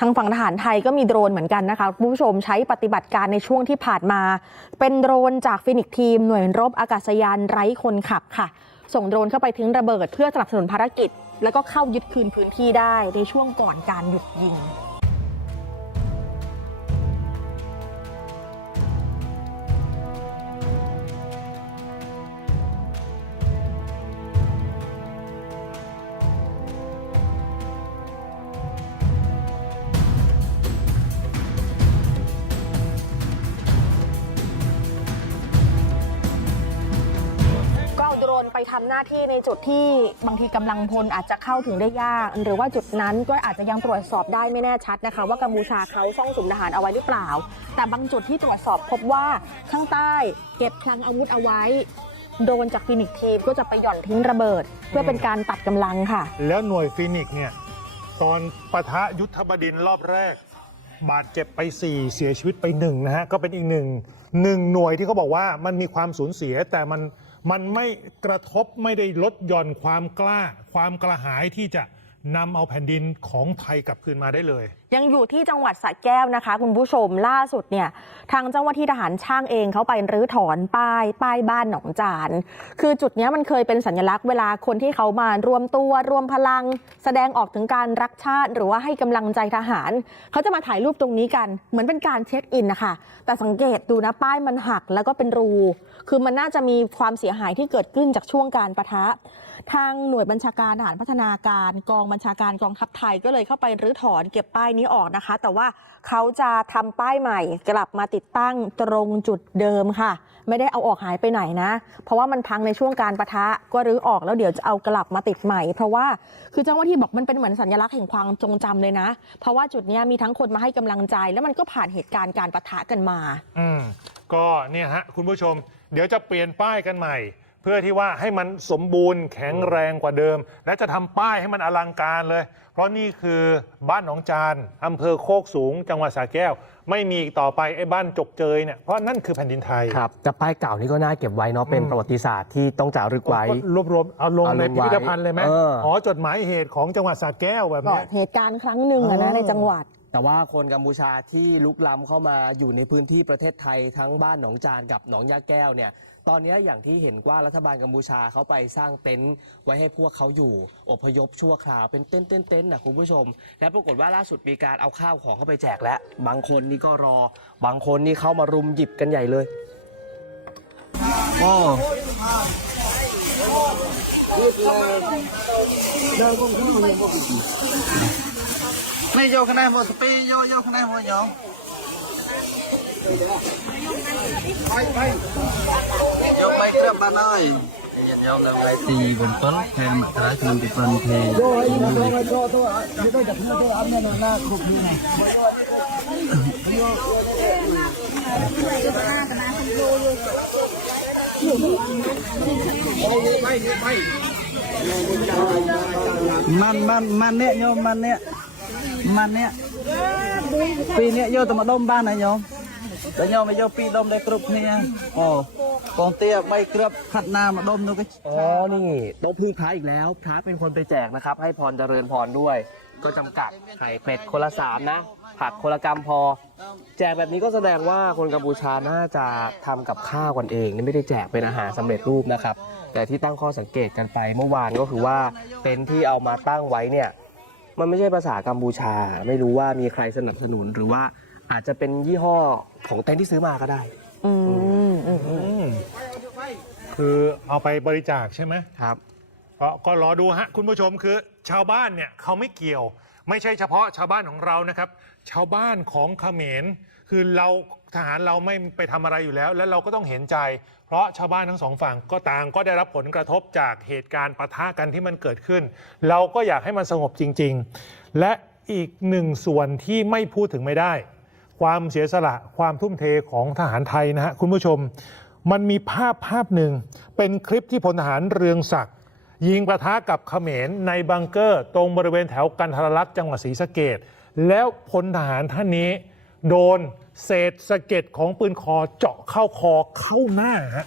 ทางฝั่งทหารไทยก็มีโดรนเหมือนกันนะคะคุณผู้ชมใช้ปฏิบัติการในช่วงที่ผ่านมา เป็นโดรนจากฟินิกทีม หน่วยรบอากาศยานไร้คนขับค่ะ ส่งโดรนเข้าไปทิ้งระเบิดเพื่อสนับสนุนภารกิจ แล้วก็เข้ายึดคืนพื้นที่ได้ในช่วงก่อนการหยุดยิง โดรนไปทำหน้าที่ในจุดที่บางทีกำลังพลอาจจะเข้าถึงได้ยาก หรือว่าจุดนั้นก็อาจจะยังตรวจสอบได้ไม่แน่ชัดนะคะ ว่ากัมพูชาเขาซ่องสุมทหารเอาไว้หรือเปล่า แต่บางจุดที่ตรวจสอบพบว่าข้างใต้เก็บคลังอาวุธเอาไว้โดนจากฟินิกทีมก็จะไปหย่อนทิ้งระเบิด เพื่อเป็นการตัดกำลังค่ะ แล้วหน่วยฟินิกเนี่ยตอนปะทะยุทธบดินทร์รอบแรก บาดเจ็บไป 4 เสียชีวิตไปหนึ่งนะฮะก็เป็นอีกหนึ่งหนึ่งหน่วยที่เขาบอกว่ามันมีความสูญเสียแต่มัน มันไม่กระทบไม่ได้ลดหย่อนความกล้า ความกระหายที่จะนำเอาแผ่นดินของไทยกลับคืนมาได้เลยยังอยู่ที่จังหวัดสระแก้วนะคะ คุณผู้ชมล่าสุดเนี่ยทางเจ้าหน้าที่ทหารช่างเองเขาไปรื้อถอนป้ายป้ายบ้านหนองจาน คือจุดนี้มันเคยเป็นสัญลักษณ์เวลาคนที่เขามารวมตัวรวมพลัง แสดงออกถึงการรักชาติ หรือว่าให้กำลังใจทหาร เขาจะมาถ่ายรูปตรงนี้กัน เหมือนเป็นการเช็คอินนะคะแต่สังเกตดูนะป้ายมันหักแล้วก็เป็นรู คือมันน่าจะมีความเสียหายที่เกิดขึ้นจากช่วงการประทะ ทางหน่วยบัญชาการทหารพัฒนาการ กองบัญชาการกองทัพไทยก็เลยเข้าไปรื้อถอนเก็บป้ายนี้ออกนะคะ แต่ว่าเขาจะทำป้ายใหม่กลับมาติดตั้งตรงจุดเดิมค่ะ ไม่ได้เอาออกหายไปไหนนะ เพราะว่ามันพังในช่วงการประทะก็รื้อออกแล้วเดี๋ยวจะเอากลับมาติดใหม่ เพราะว่าคือเจ้าหน้าที่บอกมันเป็นเหมือนสัญลักษณ์แห่งความทรงจำเลยนะ เพราะว่าจุดนี้มีทั้งคนมาให้กำลังใจ แล้วมันก็ผ่านเหตุการณ์การประทะกันมา อืมก็เนี่ยฮะคุณผู้ชม เดี๋ยวจะเปลี่ยนป้ายกันใหม่ พื่อที่ว่าให้มันสมบูรณ์แข็งแรงกว่าเดิม และจะทำป้ายให้มันอลังการเลย เพราะนี่คือบ้านหนองจานอำเภอโคกสูง จังหวัดสระแก้ว ไม่มีอีกต่อไปไอ้บ้านจกเจยเนี่ยเพราะนั่นคือแผ่นดินไทยครับแต่ป้ายเก่านี่ก็น่าเก็บไว้เนาะเป็นอืมประวัติศาสตร์ที่ต้องจารึกไว้ก็รวบรวมเอาลงเอาลงในพิพิธภัณฑ์เลยไหมไว้เอออ๋อ๋อจดหมายเหตุของจังหวัดสระแก้วแบบก็เนี้ยเหตุการณ์ครั้งหนึ่งอะนะอ๋อในจังหวัด แต่ว่าคนกัมพูชาที่ลุกล้ำเข้ามาอยู่ในพื้นที่ประเทศไทยทั้งบ้านหนองจานกับหนองยาแก้วเนี่ยตอนนี้อย่างที่เห็นว่ารัฐบาลกัมพูชาเขาไปสร้างเต็นท์ไว้ให้พวกเขาอยู่ อพยพชั่วคราวเป็นเต็นท์เต็นท์เต็นท์นะคุณผู้ชม และปรากฏว่าล่าสุดมีการเอาข้าวของเข้าไปแจกแล้ว บางคนนี่ก็รอ บางคนนี่เข้ามารุมหยิบกันใหญ่เลยโอ้ไม่โยคะแนนหมดสปีโยโย คะแนนหมดโยโยไม่เคลื่อนบ้านเลยยันโยเลยไงตีบนต้นแทนมาตราคือติดปันเทโยมันมันมันเนี่ยโยมมันเนี่ย มันเนี่ยปีเนี่ยโยต้องมาดมบ้านนะโยมแต่โยมไปโยปีดมได้กรุบเนี่ยโอ้กองเตี้ยไม่เกลือบขัดหน้ามาดมดูกันอ๋อนี่ต้องพึ่งพระอีกแล้ว พระเป็นคนไปแจกนะครับ ให้พรเจริญพรด้วย ก็จำกัดไข่เป็ดคนละสามนะ ผักคนละกำพอ แจกแบบนี้ก็แสดงว่าคนกัมพูชาน่าจะทำกับข้าวกันเองนี่ไม่ได้แจกเป็นอาหารสำเร็จรูปนะครับ แต่ที่ตั้งข้อสังเกตกันไปเมื่อวานก็คือว่าเต็นท์ที่เอามาตั้งไว้เนี่ย มันไม่ใช่ภาษากัมพูชา ไม่รู้ว่ามีใครสนับสนุนหรือว่าอาจจะเป็นยี่ห้อของเต็นท์ที่ซื้อมาก็ได้ อืมอืมอืมอืมคือเอาไปบริจาคใช่ไหม ครับ ก็ก็รอดูฮะคุณผู้ชมคือชาวบ้านเนี่ยเขาไม่เกี่ยว ไม่ใช่เฉพาะชาวบ้านของเรานะครับ ชาวบ้านของเขมรคือเรา ทหารเราไม่ไปทำอะไรอยู่แล้ว แล้วเราก็ต้องเห็นใจ เพราะชาวบ้านทั้งสองฝั่งก็ต่างก็ได้รับผลกระทบจากเหตุการณ์ปะทะกันที่มันเกิดขึ้น เราก็อยากให้มันสงบจริง ๆ และอีกหนึ่งส่วนที่ไม่พูดถึงไม่ได้ ความเสียสละความทุ่มเทของทหารไทยนะฮะคุณผู้ชม มันมีภาพภาพหนึ่ง เป็นคลิปที่พลทหารเรืองศักดิ์ยิงประทะกับเขมรในบังเกอร์ ตรงบริเวณแถวกันทรลักษณ์จังหวัดศรีสะเกดแล้วพลทหารท่านนี้ โดน เศษสะเก็ดของปืนคอเจาะเข้าคอเข้าหน้าฮะ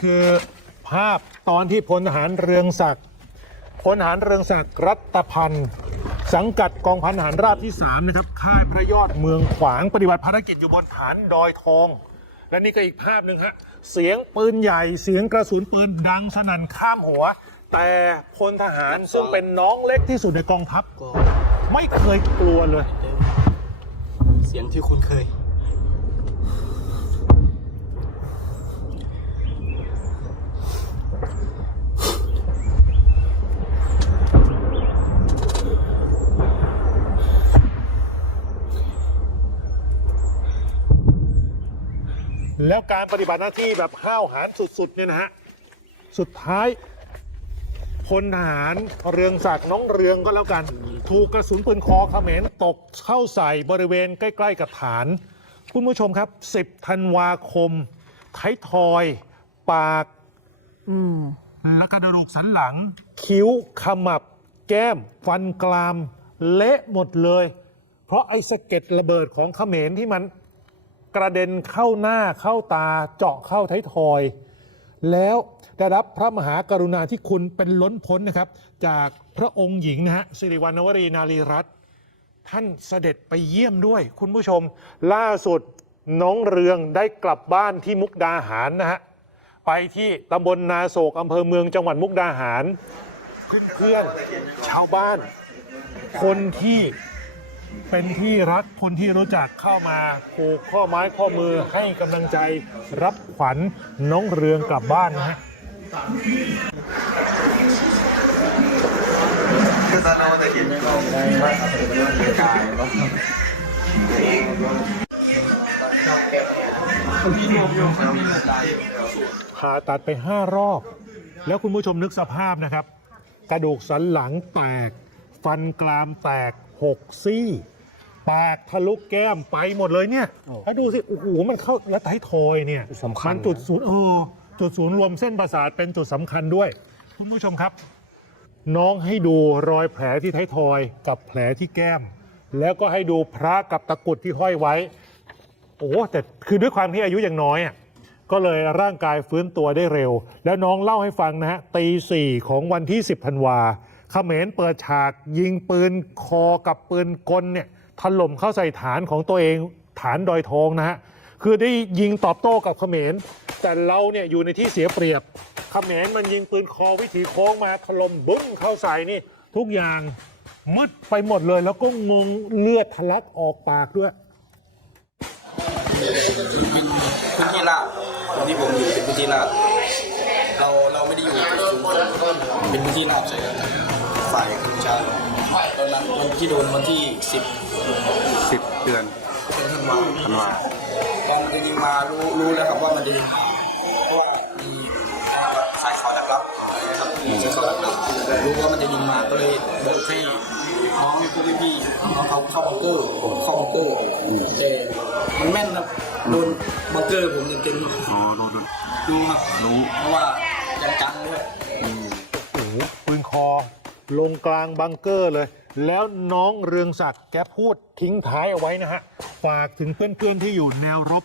คือภาพตอนที่พลทหารเรืองศักดิ์พลทหารเรืองศักดิ์รัตพันธ์สังกัดกองพันทหารราบที่ 3 นะครับ ค่ายพระยอดเมืองขวางปฏิบัติภารกิจอยู่บนฐานดอยทอง และนี่ก็อีกภาพหนึ่งฮะ เสียงปืนใหญ่ เสียงกระสุนปืนดังสนั่นข้ามหัว แต่พลทหารซึ่งเป็นน้องเล็กที่สุดในกองทัพ ไม่เคยกลัวเลย เสียงที่คุณเคย แล้วการปฏิบัติหน้าที่แบบห้าวหาญสุดๆเนี่ยนะฮะสุดท้ายพลทหารเรืองศักดิ์น้องเรืองก็แล้วกัน ถูกกระสุนปืนคอเขมรตกเข้าใส่บริเวณใกล้ ๆ กับฐาน คุณผู้ชมครับ 10ธันวาคมไทยทอย ปากและกระดูกสันหลัง คิ้วขมับ แก้ม ฟันกราม เละหมดเลย เพราะไอ้สะเก็ดระเบิดของเขมรที่มัน กระเด็นเข้าหน้าเข้าตาเจาะเข้าไทยทอย แล้วได้รับพระมหากรุณาธิคุณเป็นล้นพ้นนะครับ จากพระองค์หญิงนะฮะสิริวัณณวรีนารีรัตน์ท่านเสด็จไปเยี่ยมด้วย คุณผู้ชม ล่าสุดน้องเรืองได้กลับบ้านที่มุกดาหารนะฮะไปที่ตำบลนาโศกอำเภอเมืองจังหวัดมุกดาหาร เพื่อนๆชาวบ้าน คนที่ เป็นที่รักคนที่รู้จักเข้ามาผูกข้อไม้ข้อมือให้กำลังใจรับขวัญน้องเรืองกลับบ้านนะฮะผ่าตัดไป 5 รอบ แล้วคุณผู้ชมนึกสภาพนะครับ กระดูกสันหลังแตก ฟันกรามแตก 6 ซี่ ปากทะลุแก้มไปหมดเลยเนี่ยโอ้แล้วดูสิ โอ้โห มันเข้าแล้วไทยทอยเนี่ยสำคัญมันจุดศูนย์เออจุดศูนย์รวมเส้นประสาทเป็นจุดสำคัญด้วย คุณผู้ชมครับ น้องให้ดูรอยแผลที่ไทยทอยกับแผลที่แก้ม แล้วก็ให้ดูพระกับตะกรุดที่ห้อยไว้ โอ้แต่คือด้วยความที่อายุยังน้อยอะก็เลยร่างกายฟื้นตัวได้เร็ว แล้วน้องเล่าให้ฟังนะฮะตีสี่ของวันที่ 10ธันวา เขมรเปิดฉากยิงปืนคอกับปืนกลเนี่ยถล่มเข้าใส่ฐานของตัวเองฐานดอยทองนะฮะคือได้ยิงตอบโต้กับเขมร แต่เราเนี่ยอยู่ในที่เสียเปรียบเขมรมันยิงปืนคอวิถีโค้งมาถล่มบึ้งเข้าใส่นี่ ทุกอย่างมืดไปหมดเลย แล้วก็งงเลือดทะลักออกปากด้วยพื้นที่ลาดตรงที่ผมอยู่เป็นพื้นที่ลาดเราเราไม่ได้อยู่จุดสูงเป็นพื้นที่ลาดใช่ไหม ฝ่ายกัมพูชาตอนนั้นวันที่โดนวันที่สิบสิบเดือนเดือนธันวาธันวาพอมันจะยิงมารู้รู้แล้วครับว่ามันจะยิงมาเพราะว่ามีสายข่าวดักรับครับมีสายข่าวดักรับรู้ว่ามันจะยิงมาก็เลยบอกให้น้องพี่พี่ๆน้องเขาเข้าบังเกอร์ผมเข้าบังเกอร์แต่มันแม่นครับโดนบังเกอร์ผมเต็มๆอ๋อรู้ดูดูครับรู้เพราะว่ายังจังด้วยโอ้โหปืนคอ ลงกลางบังเกอร์เลย แล้วน้องเรืองศักดิ์แกพูดทิ้งท้ายเอาไว้นะฮะ ฝากถึงเพื่อนๆที่อยู่แนวรบ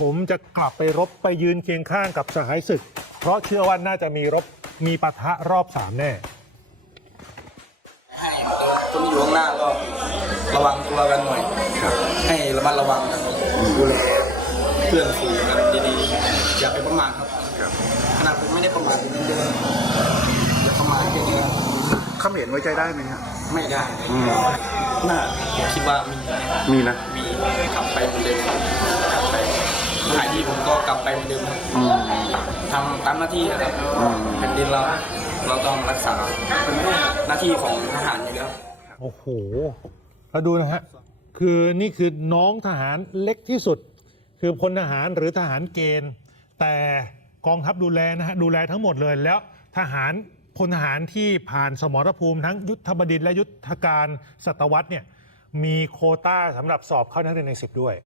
ผมจะกลับไปรบไปยืนเคียงข้างกับสหายศึก เพราะเชื่อว่าน่าจะมีรบมีปะทะรอบสามแน่ ให้คนที่อยู่ข้างหน้าก็ระวังตัวกันหน่อย ให้ระมัดระวังกันดูแลเพื่อนฝูงกันดีๆ อย่าไปประมาทครับขนาดผมไม่ได้ประมาทผมยังเดินอย่าประมาทเยอะ เข มรไว้ใจได้ไหมฮะๆไม่ได้น่าผมคิดว่ามีมีนะมีกลับไปเหมือนเดิมครับกลับไปหายที่ผมก็กลับไปเหมือนเดิมครับอืม ทำตามหน้าที่นะครับอืม แผ่นดินเราเราต้องรักษาหน้าที่ของทหารอยู่แล้ว โอ้โหแล้วดูนะฮะ คือนี่คือน้องทหารเล็กที่สุด คือพลทหารหรือทหารเกณฑ์ แต่กองทัพดูแลนะฮะ ดูแลทั้งหมดเลยแล้วทหาร พลทหารที่ผ่านสมรภูมิทั้งยุทธบดินทร์และยุทธการสัตวรรษเนี่ยมีโคต้าสำหรับสอบเข้านักเรียนในสิบด้วย